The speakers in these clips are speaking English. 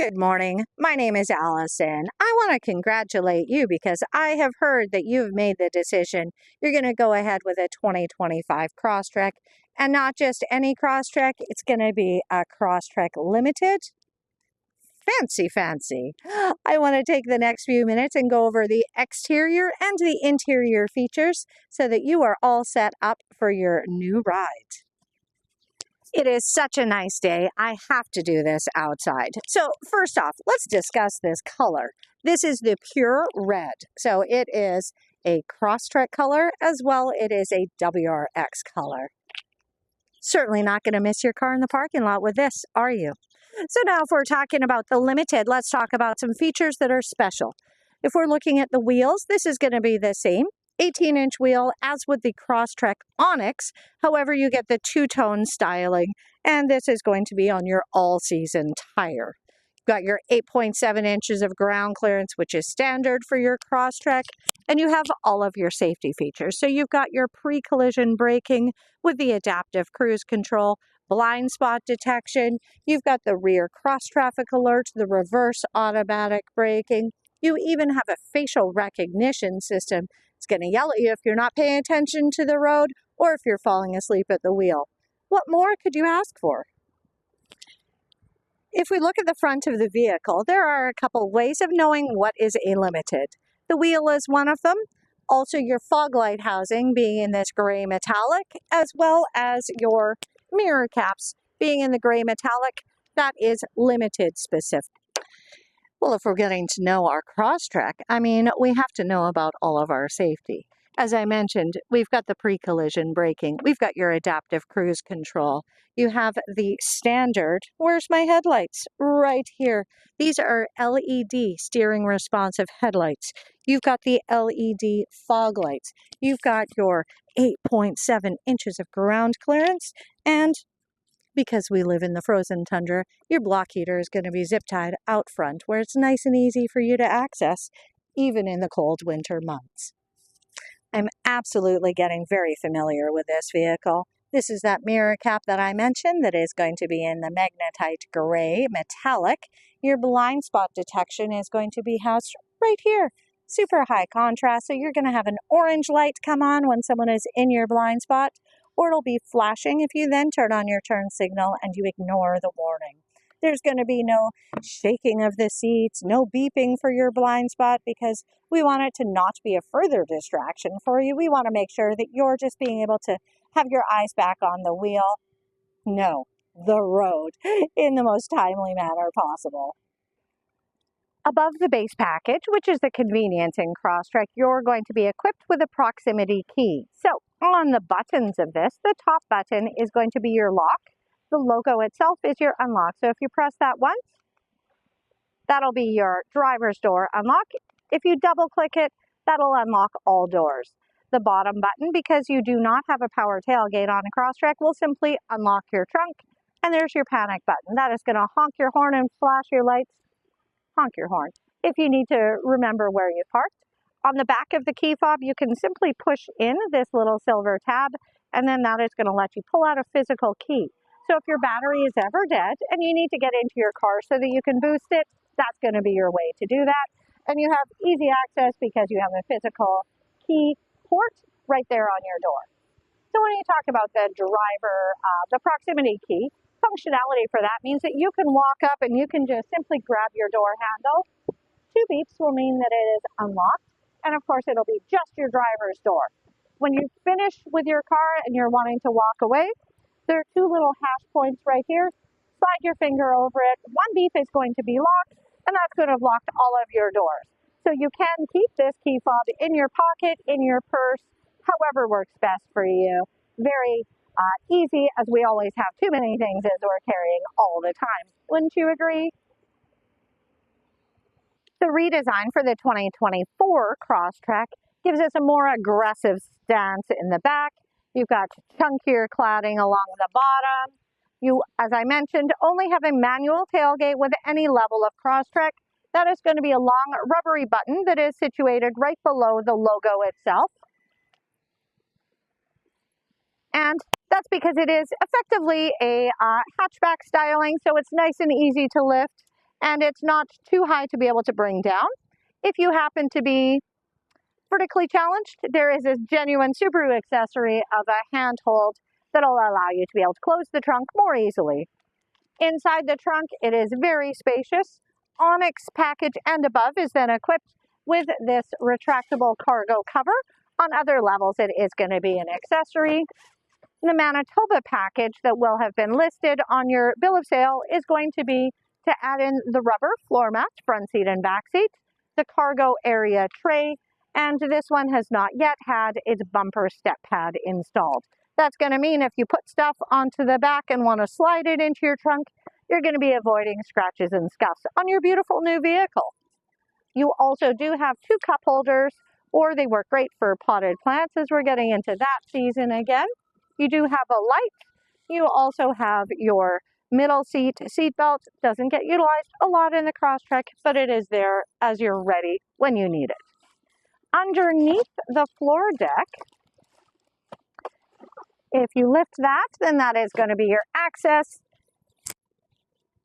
Good morning. My name is Allison. I want to congratulate you because I have heard that you've made the decision. You're going to go ahead with a 2025 Crosstrek, and not just any Crosstrek, it's going to be a Crosstrek Limited. Fancy, fancy. I want to take the next few minutes and go over the exterior and the interior features so that you are all set up for your new ride. It is such a nice day. I have to do this outside. So first off, let's discuss this color. This is the pure red. So it is a Crosstrek color as well. It is a WRX color. Certainly not going to miss your car in the parking lot with this, are you? So now if we're talking about the Limited, let's talk about some features that are special. If we're looking at the wheels, this is going to be the same 18-inch wheel as with the Crosstrek Onyx. However, you get the two-tone styling, and this is going to be on your all-season tire. You've got your 8.7 inches of ground clearance, which is standard for your Crosstrek, and you have all of your safety features. So you've got your pre-collision braking with the adaptive cruise control, blind spot detection, you've got the rear cross-traffic alert, the reverse automatic braking. You even have a facial recognition system. It's going to yell at you if you're not paying attention to the road or if you're falling asleep at the wheel. What more could you ask for? If we look at the front of the vehicle, there are a couple ways of knowing what is a Limited. The wheel is one of them. Also your fog light housing being in this gray metallic, as well as your mirror caps being in the gray metallic. That is Limited specific. Well, if we're getting to know our Crosstrek, we have to know about all of our safety. As I mentioned, we've got the pre-collision braking. We've got your adaptive cruise control. You have the standard, where's my headlights? Right here. These are LED steering responsive headlights. You've got the LED fog lights. You've got your 8.7 inches of ground clearance, and because we live in the frozen tundra, your block heater is going to be zip tied out front where it's nice and easy for you to access, even in the cold winter months. I'm absolutely getting very familiar with this vehicle. This is that mirror cap that I mentioned that is going to be in the magnetite gray metallic. Your blind spot detection is going to be housed right here. Super high contrast, so you're going to have an orange light come on when someone is in your blind spot, or it'll be flashing if you then turn on your turn signal and you ignore the warning. There's going to be no shaking of the seats, no beeping for your blind spot, because we want it to not be a further distraction for you. We want to make sure that you're just being able to have your eyes back on the wheel. No, the road in the most timely manner possible. Above the base package, which is the convenience in Crosstrek, you're going to be equipped with a proximity key. So on the buttons of this, the top button is going to be your lock. The logo itself is your unlock. So if you press that once, that'll be your driver's door unlock. If you double click it, that'll unlock all doors. The bottom button, because you do not have a power tailgate on a Crosstrek, will simply unlock your trunk. And there's your panic button. That is going to honk your horn and flash your lights. Honk your horn if you need to remember where you parked. On the back of the key fob, you can simply push in this little silver tab, and then that is going to let you pull out a physical key. So if your battery is ever dead and you need to get into your car so that you can boost it, that's going to be your way to do that. And you have easy access because you have a physical key port right there on your door. So when you talk about the the proximity key, functionality for that means that you can walk up and you can just simply grab your door handle. 2 beeps will mean that it is unlocked, and of course it'll be just your driver's door. When you finish with your car and you're wanting to walk away, there are 2 little hash points right here. Slide your finger over it. 1 beep is going to be locked, and that's going to have locked all of your doors. So you can keep this key fob in your pocket, in your purse, however works best for you. Very easy, as we always have too many things as we're carrying all the time. Wouldn't you agree? The redesign for the 2024 Crosstrek gives us a more aggressive stance in the back. You've got chunkier cladding along the bottom. You, as I mentioned, only have a manual tailgate with any level of Crosstrek. That is going to be a long rubbery button that is situated right below the logo itself. And that's because it is effectively a hatchback styling, so it's nice and easy to lift. and it's not too high to be able to bring down. If you happen to be vertically challenged, there is this genuine Subaru accessory of a handhold that'll allow you to be able to close the trunk more easily. Inside the trunk, it is very spacious. Onyx package and above is then equipped with this retractable cargo cover. On other levels, it is going to be an accessory. The Manitoba package that will have been listed on your bill of sale is going to be to add in the rubber floor mat, front seat and back seat, the cargo area tray, and this one has not yet had its bumper step pad installed. That's going to mean if you put stuff onto the back and want to slide it into your trunk, you're going to be avoiding scratches and scuffs on your beautiful new vehicle. You also do have 2 cup holders, or they work great for potted plants as we're getting into that season again. You do have a light. You also have your middle seat belt. Doesn't get utilized a lot in the Crosstrek, but it is there as you're ready when you need it. Underneath the floor deck, if you lift that, then that is going to be your access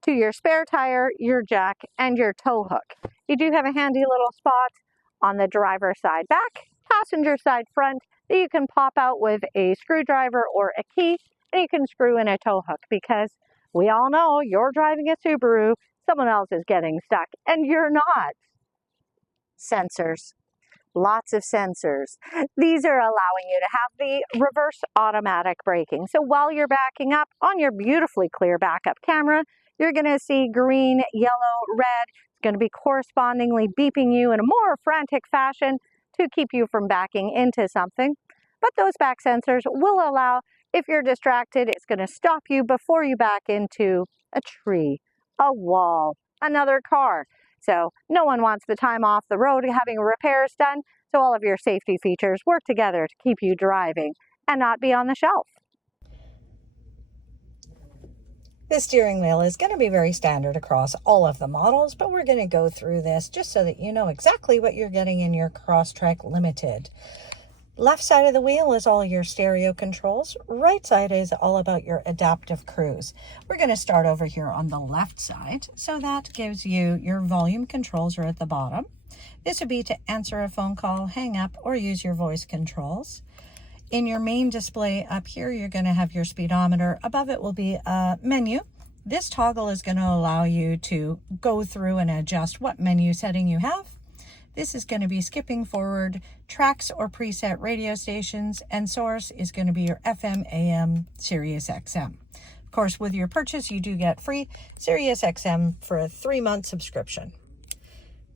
to your spare tire, your jack, and your tow hook. You do have a handy little spot on the driver's side back, passenger side front, that you can pop out with a screwdriver or a key, and you can screw in a tow hook, because we all know you're driving a Subaru, someone else is getting stuck, and you're not. Sensors. Lots of sensors. These are allowing you to have the reverse automatic braking. So while you're backing up on your beautifully clear backup camera, you're going to see green, yellow, red. It's going to be correspondingly beeping you in a more frantic fashion to keep you from backing into something. But those back sensors will allow, if you're distracted, it's going to stop you before you back into a tree, a wall, another car. So no one wants the time off the road having repairs done, so all of your safety features work together to keep you driving and not be on the shelf. The steering wheel is going to be very standard across all of the models, but we're going to go through this just so that you know exactly what you're getting in your Crosstrek Limited. Left side of the wheel is all your stereo controls. Right side is all about your adaptive cruise. We're going to start over here on the left side. So that gives you your volume controls are at the bottom. This would be to answer a phone call, hang up, or use your voice controls. In your main display up here, you're going to have your speedometer. Above it will be a menu. This toggle is going to allow you to go through and adjust what menu setting you have. This is going to be skipping forward tracks or preset radio stations, and source is going to be your FM, AM, Sirius XM. Of course, with your purchase, you do get free Sirius XM for a 3-month subscription.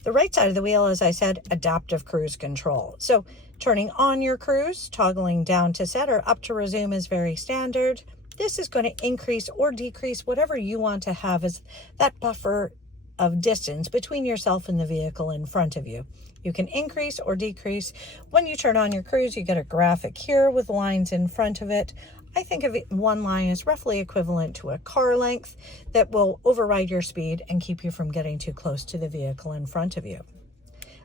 The right side of the wheel, as I said, adaptive cruise control. So turning on your cruise, toggling down to set or up to resume is very standard. This is going to increase or decrease whatever you want to have as that buffer of distance between yourself and the vehicle in front of you. You can increase or decrease. When you turn on your cruise, you get a graphic here with lines in front of it. I think of it, one line is roughly equivalent to a car length that will override your speed and keep you from getting too close to the vehicle in front of you.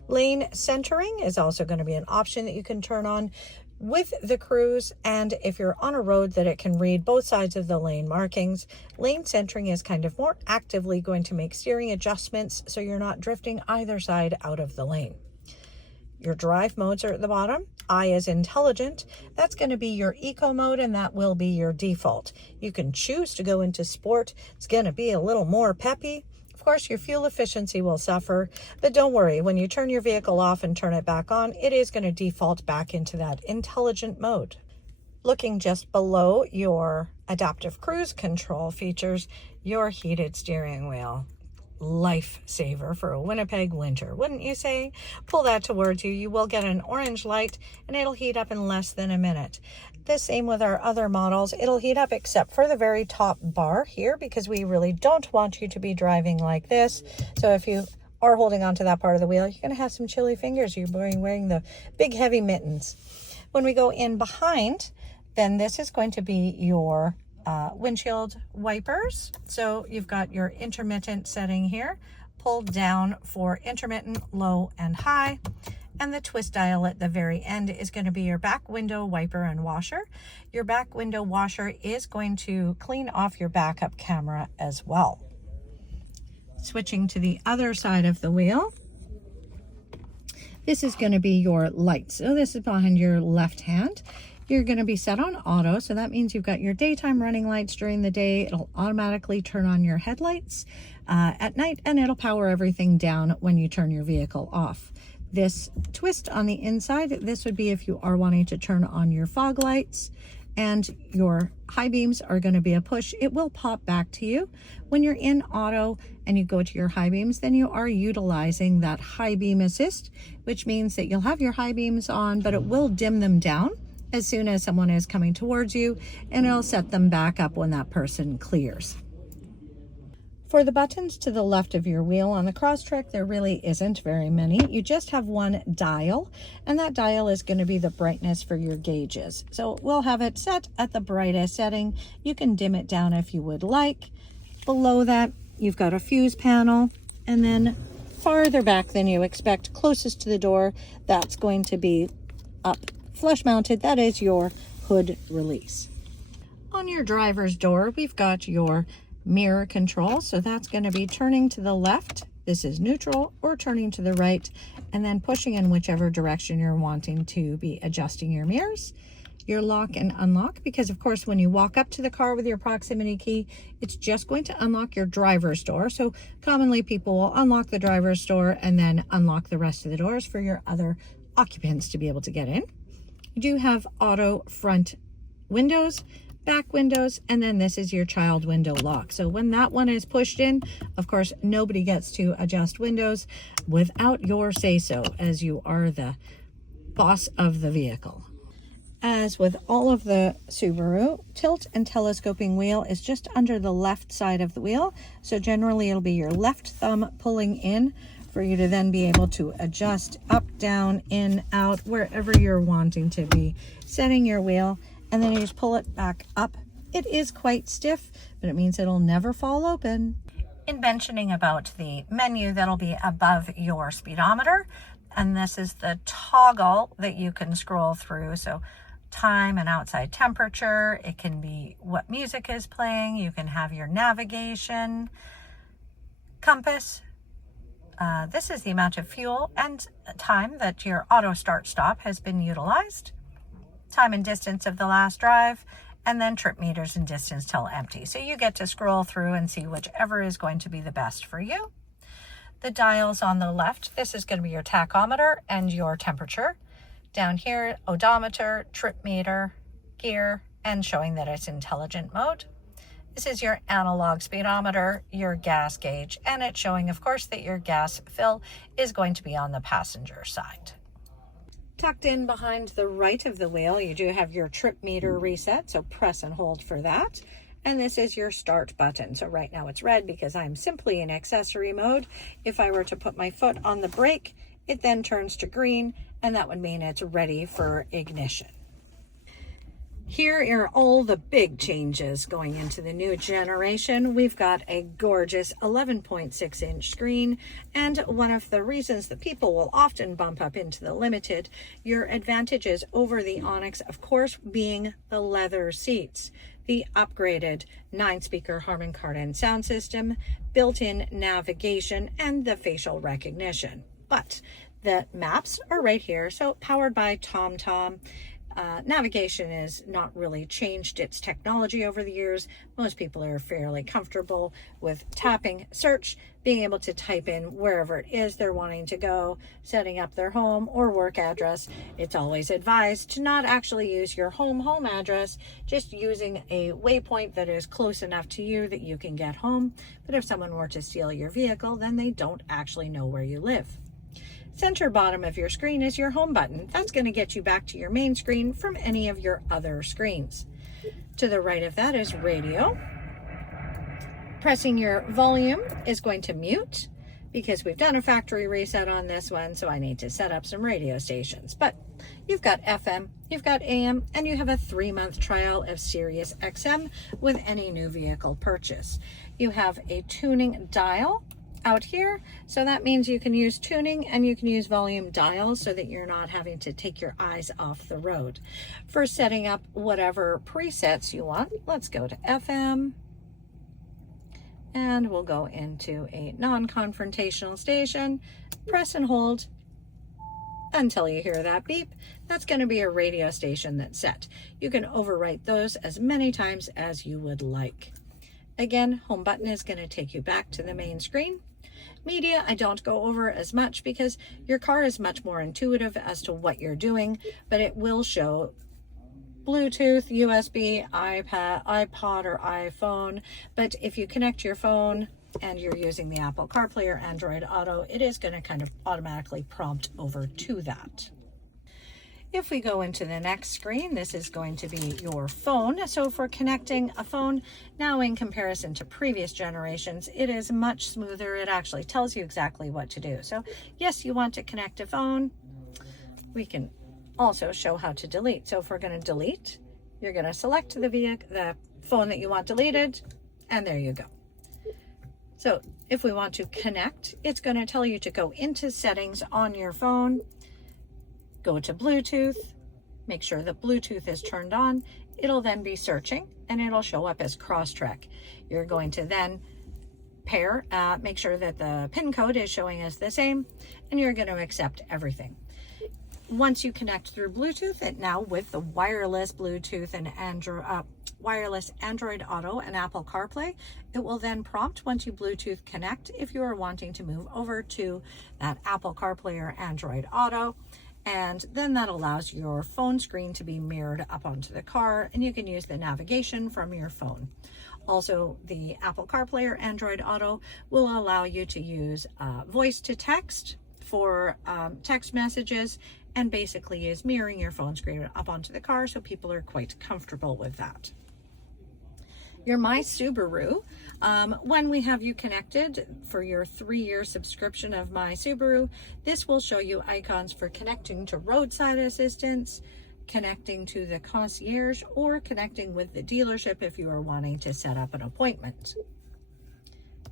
Lane centering is also going to be an option that you can turn on with the cruise, and if you're on a road that it can read both sides of the lane markings. Lane centering is kind of more actively going to make steering adjustments so you're not drifting either side out of the lane. Your drive modes are at the bottom. I is intelligent. That's going to be your eco mode, and that will be your default. You can choose to go into sport. It's going to be a little more peppy. Of course, your fuel efficiency will suffer, but don't worry, when you turn your vehicle off and turn it back on, it is going to default back into that intelligent mode. Looking just below your adaptive cruise control features, your heated steering wheel. Lifesaver for a Winnipeg winter, wouldn't you say? Pull that towards you. You will get an orange light, and it'll heat up in less than a minute. The same with our other models. It'll heat up except for the very top bar here, because we really don't want you to be driving like this. So if you are holding onto that part of the wheel, you're going to have some chilly fingers. You're wearing the big heavy mittens. When we go in behind, then this is going to be your windshield wipers. So you've got your intermittent setting here, pulled down for intermittent, low and high, and the twist dial at the very end is going to be your back window wiper and washer. Your back window washer is going to clean off your backup camera as well. Switching to the other side of the wheel. This is going to be your lights. So this is behind your left hand. You're going to be set on auto. So that means you've got your daytime running lights during the day. It'll automatically turn on your headlights at night, and it'll power everything down when you turn your vehicle off. This twist on the inside, this would be if you are wanting to turn on your fog lights, and your high beams are going to be a push. It will pop back to you. When you're in auto and you go to your high beams, then you are utilizing that high beam assist, which means that you'll have your high beams on, but it will dim them down as soon as someone is coming towards you, and it'll set them back up when that person clears. For the buttons to the left of your wheel on the Crosstrek, there really isn't very many. You just have one dial, and that dial is going to be the brightness for your gauges. So we'll have it set at the brightest setting. You can dim it down if you would like. Below that, you've got a fuse panel, and then farther back than you expect, closest to the door, that's going to be up flush mounted. That is your hood release. On your driver's door, we've got your mirror control, so that's going to be turning to the left, this is neutral, or turning to the right, and then pushing in whichever direction you're wanting to be adjusting your mirrors. Your lock and unlock, because of course when you walk up to the car with your proximity key, it's just going to unlock your driver's door. So commonly people will unlock the driver's door and then unlock the rest of the doors for your other occupants to be able to get in. You do have auto front windows, back windows, and then this is your child window lock. So when that one is pushed in, of course, nobody gets to adjust windows without your say-so, as you are the boss of the vehicle. As with all of the Subaru, tilt and telescoping wheel is just under the left side of the wheel. So generally it'll be your left thumb pulling in for you to then be able to adjust up, down, in, out, wherever you're wanting to be setting your wheel. And then you just pull it back up. It is quite stiff, but it means it'll never fall open. In mentioning about the menu, that'll be above your speedometer. And this is the toggle that you can scroll through. So time and outside temperature. It can be what music is playing. You can have your navigation, compass. This is the amount of fuel and time that your auto start stop has been utilized. Time and distance of the last drive, and then trip meters and distance till empty. So you get to scroll through and see whichever is going to be the best for you. The dials on the left, this is going to be your tachometer and your temperature. Down here, odometer, trip meter, gear, and showing that it's intelligent mode. This is your analog speedometer, your gas gauge, and it's showing, of course, that your gas fill is going to be on the passenger side. Tucked in behind the right of the wheel, you do have your trip meter reset, so press and hold for that. And this is your start button. So right now it's red because I'm simply in accessory mode. If I were to put my foot on the brake, it then turns to green, and that would mean it's ready for ignition. Here are all the big changes going into the new generation. We've got a gorgeous 11.6-inch screen, and one of the reasons that people will often bump up into the Limited, your advantages over the Onyx, of course, being the leather seats, the upgraded 9-speaker Harman Kardon sound system, built-in navigation, and the facial recognition. But the maps are right here, so powered by TomTom. Navigation has not really changed its technology over the years. Most people are fairly comfortable with tapping search, being able to type in wherever it is they're wanting to go, setting up their home or work address. It's always advised to not actually use your home address, just using a waypoint that is close enough to you that you can get home. But if someone were to steal your vehicle, then they don't actually know where you live. Center bottom of your screen is your home button. That's going to get you back to your main screen from any of your other screens. To the right of that is radio. Pressing your volume is going to mute because we've done a factory reset on this one, so I need to set up some radio stations. But you've got FM, you've got AM, and you have a 3-month trial of Sirius XM with any new vehicle purchase. You have a tuning dial out here, so that means you can use tuning and you can use volume dials so that you're not having to take your eyes off the road. For setting up whatever presets you want, let's go to FM. And we'll go into a non-confrontational station. Press and hold until you hear that beep. That's going to be a radio station that's set. You can overwrite those as many times as you would like. Again, home button is going to take you back to the main screen. Media, I don't go over as much because your car is much more intuitive as to what you're doing, but it will show Bluetooth, USB, iPod, or iPhone. But if you connect your phone and you're using the Apple CarPlay or Android Auto, it is going to kind of automatically prompt over to that. If we go into the next screen, this is going to be your phone. So for connecting a phone, now in comparison to previous generations, it is much smoother. It actually tells you exactly what to do. So yes, you want to connect a phone. We can also show how to delete. So if we're going to delete, you're going to select the phone that you want deleted, and there you go. So if we want to connect, it's going to tell you to go into settings on your phone, go to Bluetooth, make sure that Bluetooth is turned on. It'll then be searching and it'll show up as Crosstrek. You're going to then pair, make sure that the PIN code is showing as the same, and you're going to accept everything. Once you connect through Bluetooth, it now with the wireless Bluetooth and wireless Android Auto and Apple CarPlay, it will then prompt once you Bluetooth connect if you are wanting to move over to that Apple CarPlay or Android Auto. And then that allows your phone screen to be mirrored up onto the car, and you can use the navigation from your phone. Also, the Apple CarPlay or Android Auto will allow you to use voice to text for text messages, and basically is mirroring your phone screen up onto the car, so people are quite comfortable with that. Your My Subaru, when we have you connected for your 3-year subscription of My Subaru, this will show you icons for connecting to roadside assistance, connecting to the concierge, or connecting with the dealership if you are wanting to set up an appointment.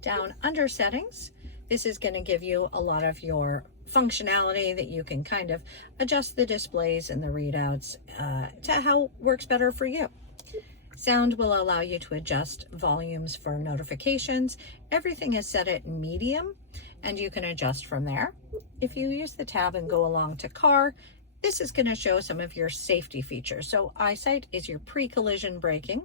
Down under settings, this is going to give you a lot of your functionality that you can kind of adjust the displays and the readouts to how works better for you. Sound will allow you to adjust volumes for notifications. Everything is set at medium, and you can adjust from there. If you use the tab and go along to car, this is going to show some of your safety features. So eyesight is your pre-collision braking,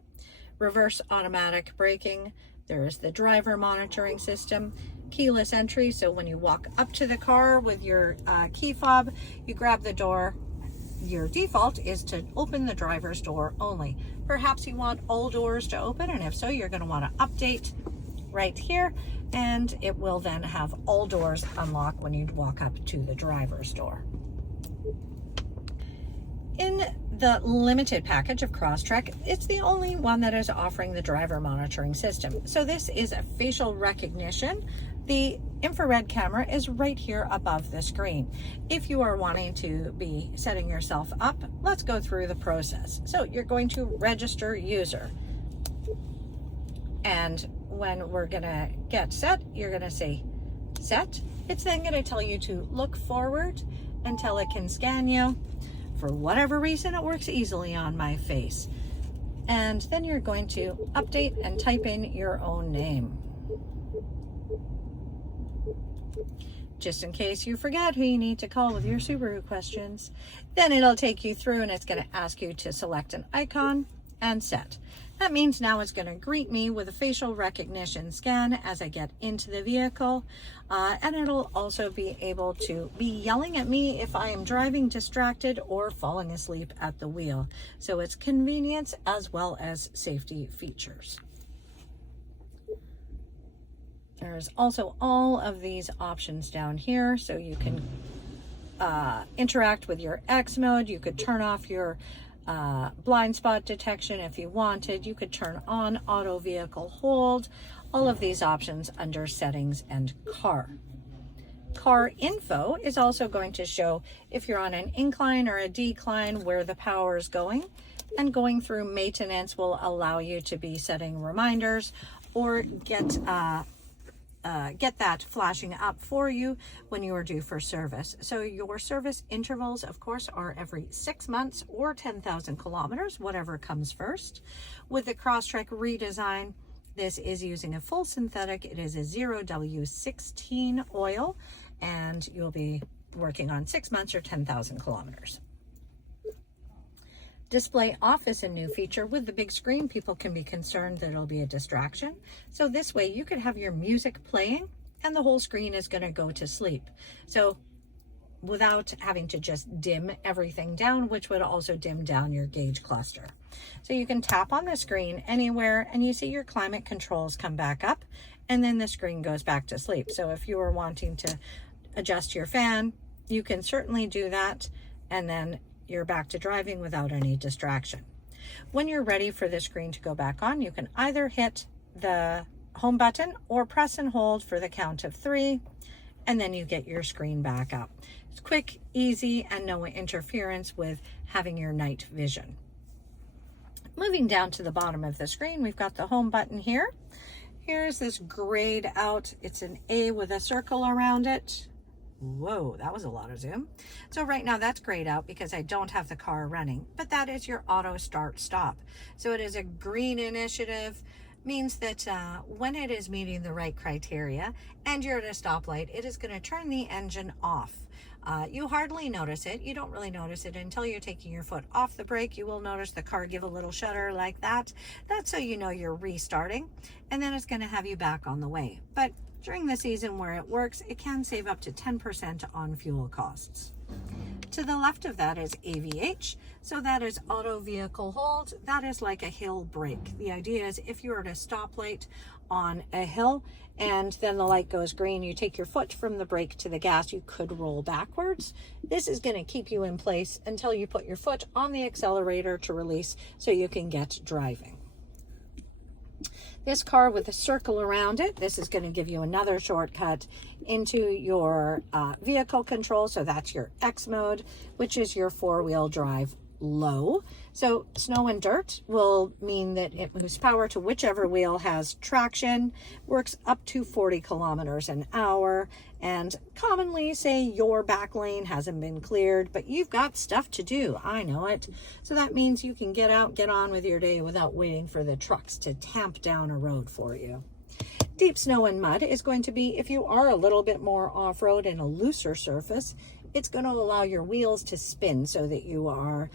reverse automatic braking. There is the driver monitoring system, keyless entry. So when you walk up to the car with your key fob, you grab the door. Your default is to open the driver's door only. Perhaps you want all doors to open, and if so, you're going to want to update right here, and it will then have all doors unlock when you walk up to the driver's door. In the limited package of Crosstrek, it's the only one that is offering the driver monitoring system. So this is a facial recognition. The infrared camera is right here above the screen. If you are wanting to be setting yourself up, let's go through the process. So you're going to register user. And when we're gonna get set, you're gonna say set. It's then gonna tell you to look forward until it can scan you. For whatever reason, it works easily on my face. And then you're going to update and type in your own name. Just in case you forget who you need to call with your Subaru questions. Then it'll take you through and it's going to ask you to select an icon and set. That means now it's going to greet me with a facial recognition scan as I get into the vehicle. And it'll also be able to be yelling at me if I am driving distracted or falling asleep at the wheel. So it's convenience as well as safety features. There's also all of these options down here, so you can interact with your X mode. You could turn off your blind spot detection if you wanted. You could turn on auto vehicle hold. All of these options under settings and car. Car info is also going to show if you're on an incline or a decline where the power is going, and going through maintenance will allow you to be setting reminders or get that flashing up for you when you are due for service. So your service intervals, of course, are every 6 months or 10,000 kilometers, whatever comes first. With the Crosstrek redesign, This is using a full synthetic. It is a 0W16 oil, and you'll be working on 6 months or 10,000 kilometers. Display off is a new feature. With the big screen, people can be concerned that it'll be a distraction. So this way you could have your music playing and the whole screen is going to go to sleep. So without having to just dim everything down, which would also dim down your gauge cluster. So you can tap on the screen anywhere and you see your climate controls come back up, and then the screen goes back to sleep. So if you were wanting to adjust your fan, you can certainly do that, and then you're back to driving without any distraction. When you're ready for the screen to go back on, you can either hit the home button or press and hold for the count of 3, and then you get your screen back up. It's quick, easy, and no interference with having your night vision. Moving down to the bottom of the screen, we've got the home button here. Here's this grayed out, it's an A with a circle around it. Whoa, that was a lot of zoom. So right now that's grayed out because I don't have the car running, but that is your auto start stop. So it is a green initiative, means that when it is meeting the right criteria and you're at a stoplight, it is going to turn the engine off. You hardly notice it. You don't really notice it until you're taking your foot off the brake. You will notice the car give a little shudder like that. That's so you know you're restarting, and then it's going to have you back on the way. But during the season where it works, it can save up to 10% on fuel costs. To the left of that is AVH, so that is auto vehicle hold. That is like a hill brake. The idea is if you're at a stoplight on a hill and then the light goes green, you take your foot from the brake to the gas, you could roll backwards. This is going to keep you in place until you put your foot on the accelerator to release so you can get driving. This car with a circle around it, this is going to give you another shortcut into your vehicle control. So that's your X mode, which is your 4-wheel drive low. So snow and dirt will mean that it moves power to whichever wheel has traction, works up to 40 kilometers an hour, and commonly say your back lane hasn't been cleared, but you've got stuff to do. I know it. So that means you can get out, get on with your day without waiting for the trucks to tamp down a road for you. Deep snow and mud is going to be if you are a little bit more off-road and a looser surface, it's going to allow your wheels to spin so that you are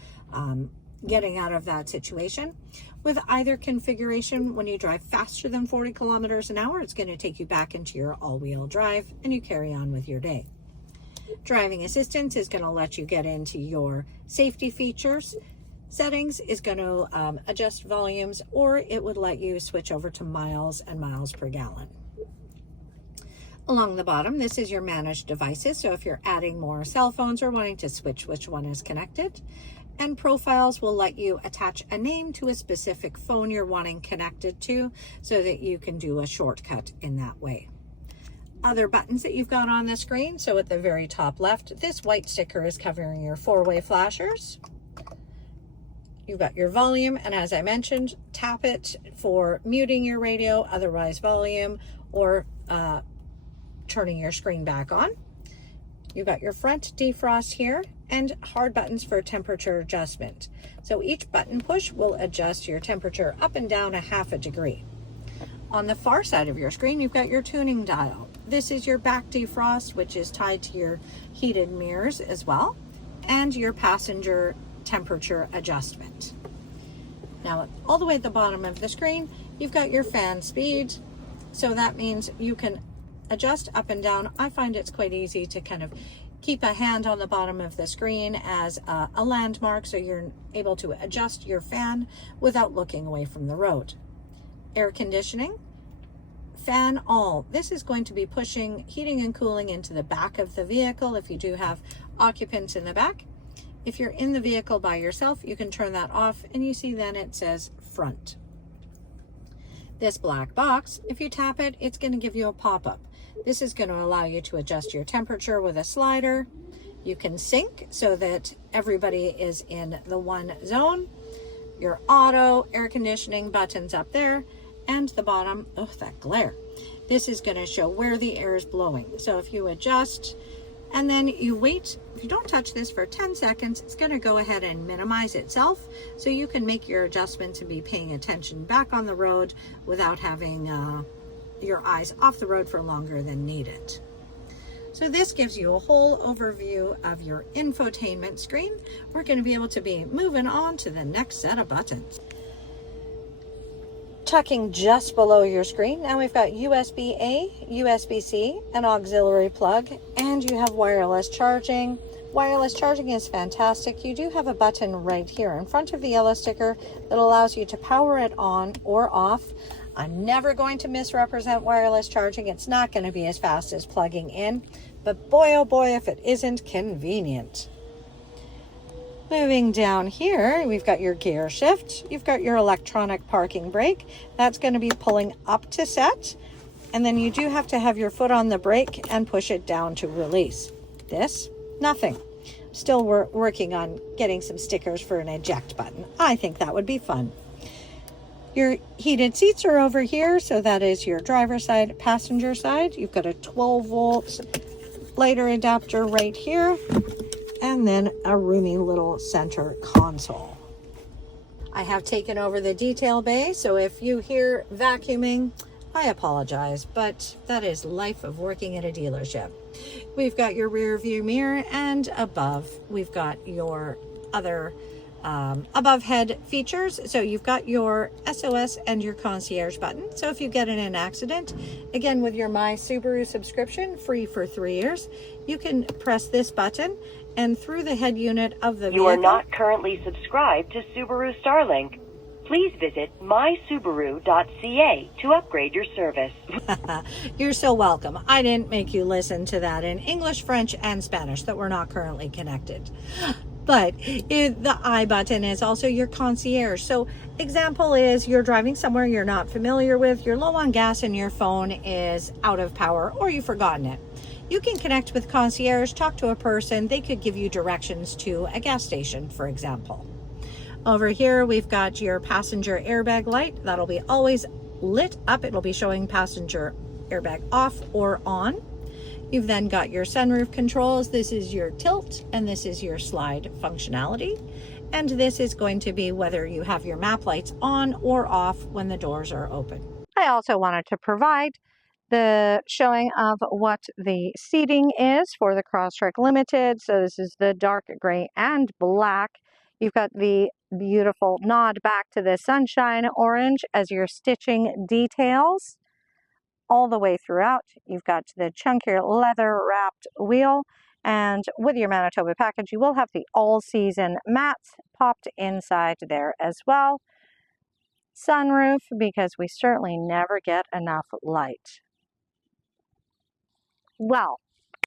getting out of that situation. With either configuration, when you drive faster than 40 kilometers an hour, it's going to take you back into your all-wheel drive and you carry on with your day. Driving assistance is going to let you get into your safety features. Settings is going to adjust volumes, or it would let you switch over to miles and miles per gallon. Along the bottom, this is your managed devices. So if you're adding more cell phones or wanting to switch which one is connected. And profiles will let you attach a name to a specific phone you're wanting connected to so that you can do a shortcut in that way. Other buttons that you've got on the screen. So at the very top left, this white sticker is covering your 4-way flashers. You've got your volume, and as I mentioned, tap it for muting your radio, otherwise volume, or turning your screen back on. You've got your front defrost here and hard buttons for temperature adjustment. So each button push will adjust your temperature up and down a half a degree. On the far side of your screen, you've got your tuning dial. This is your back defrost, which is tied to your heated mirrors as well, and your passenger temperature adjustment. Now, all the way at the bottom of the screen, you've got your fan speed. So that means you can adjust up and down. I find it's quite easy to kind of keep a hand on the bottom of the screen as a landmark so you're able to adjust your fan without looking away from the road. Air conditioning, fan all. This is going to be pushing heating and cooling into the back of the vehicle if you do have occupants in the back. If you're in the vehicle by yourself, you can turn that off, and you see then it says front. This black box, if you tap it, it's going to give you a pop-up. This is going to allow you to adjust your temperature with a slider. You can sync so that everybody is in the one zone. Your auto, air conditioning buttons up there, and the bottom, oh, that glare. This is going to show where the air is blowing. So if you adjust and then you wait. If you don't touch this for 10 seconds, it's going to go ahead and minimize itself, so you can make your adjustment to be paying attention back on the road without having your eyes off the road for longer than needed. So this gives you a whole overview of your infotainment screen. We're going to be able to be moving on to the next set of buttons. Tucking just below your screen, now we've got USB-A, USB-C, an auxiliary plug, and you have wireless charging. Wireless charging is fantastic. You do have a button right here in front of the yellow sticker that allows you to power it on or off. I'm never going to misrepresent wireless charging. It's not going to be as fast as plugging in, but boy, oh boy, if it isn't convenient. Moving down here, we've got your gear shift. You've got your electronic parking brake. That's going to be pulling up to set. And then you do have to have your foot on the brake and push it down to release. This, nothing. Still working on getting some stickers for an eject button. I think that would be fun. Your heated seats are over here, so that is your driver's side, passenger side. You've got a 12 volts lighter adapter right here, and then a roomy little center console. I have taken over the detail bay, so if you hear vacuuming, I apologize, but that is life of working at a dealership. We've got your rear view mirror, and above we've got your other above head features. So you've got your SOS and your concierge button. So if you get in an accident, again with your My Subaru subscription, free for 3 years, you can press this button, and through the head unit of the vehicle. You are not currently subscribed to Subaru Starlink. Please visit mysubaru.ca to upgrade your service. You're so welcome. I didn't make you listen to that in English, French, and Spanish that we're not currently connected. But the I button is also your concierge. So example is you're driving somewhere you're not familiar with, you're low on gas and your phone is out of power or you've forgotten it. You can connect with concierge, talk to a person. They could give you directions to a gas station, for example. Over here, we've got your passenger airbag light. That'll be always lit up. It'll be showing passenger airbag off or on. You've then got your sunroof controls. This is your tilt and this is your slide functionality. And this is going to be whether you have your map lights on or off when the doors are open. I also wanted to provide the showing of what the seating is for the Crosstrek Limited. So this is the dark gray and black. You've got the beautiful nod back to the sunshine orange as your stitching details. All the way throughout, you've got the chunkier leather wrapped wheel, and with your Manitoba package, you will have the all-season mats popped inside there as well. Sunroof, because we certainly never get enough light. Well,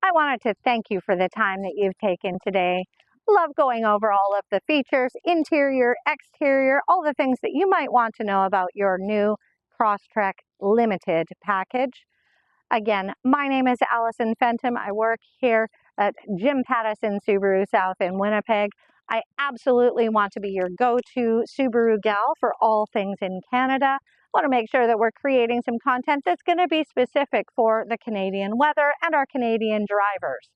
I wanted to thank you for the time that you've taken today. Love going over all of the features, interior, exterior, all the things that you might want to know about your new Crosstrek Limited package. Again, my name is Allison Fenton. I work here at Jim Pattison Subaru South in Winnipeg. I absolutely want to be your go-to Subaru gal for all things in Canada. I want to make sure that we're creating some content that's going to be specific for the Canadian weather and our Canadian drivers.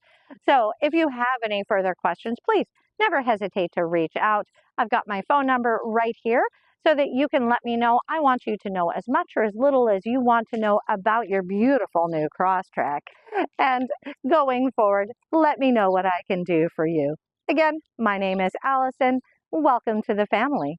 So if you have any further questions, please never hesitate to reach out. I've got my phone number right here so that you can let me know. I want you to know as much or as little as you want to know about your beautiful new Crosstrek. And going forward, let me know what I can do for you. Again, my name is Allison. Welcome to the family.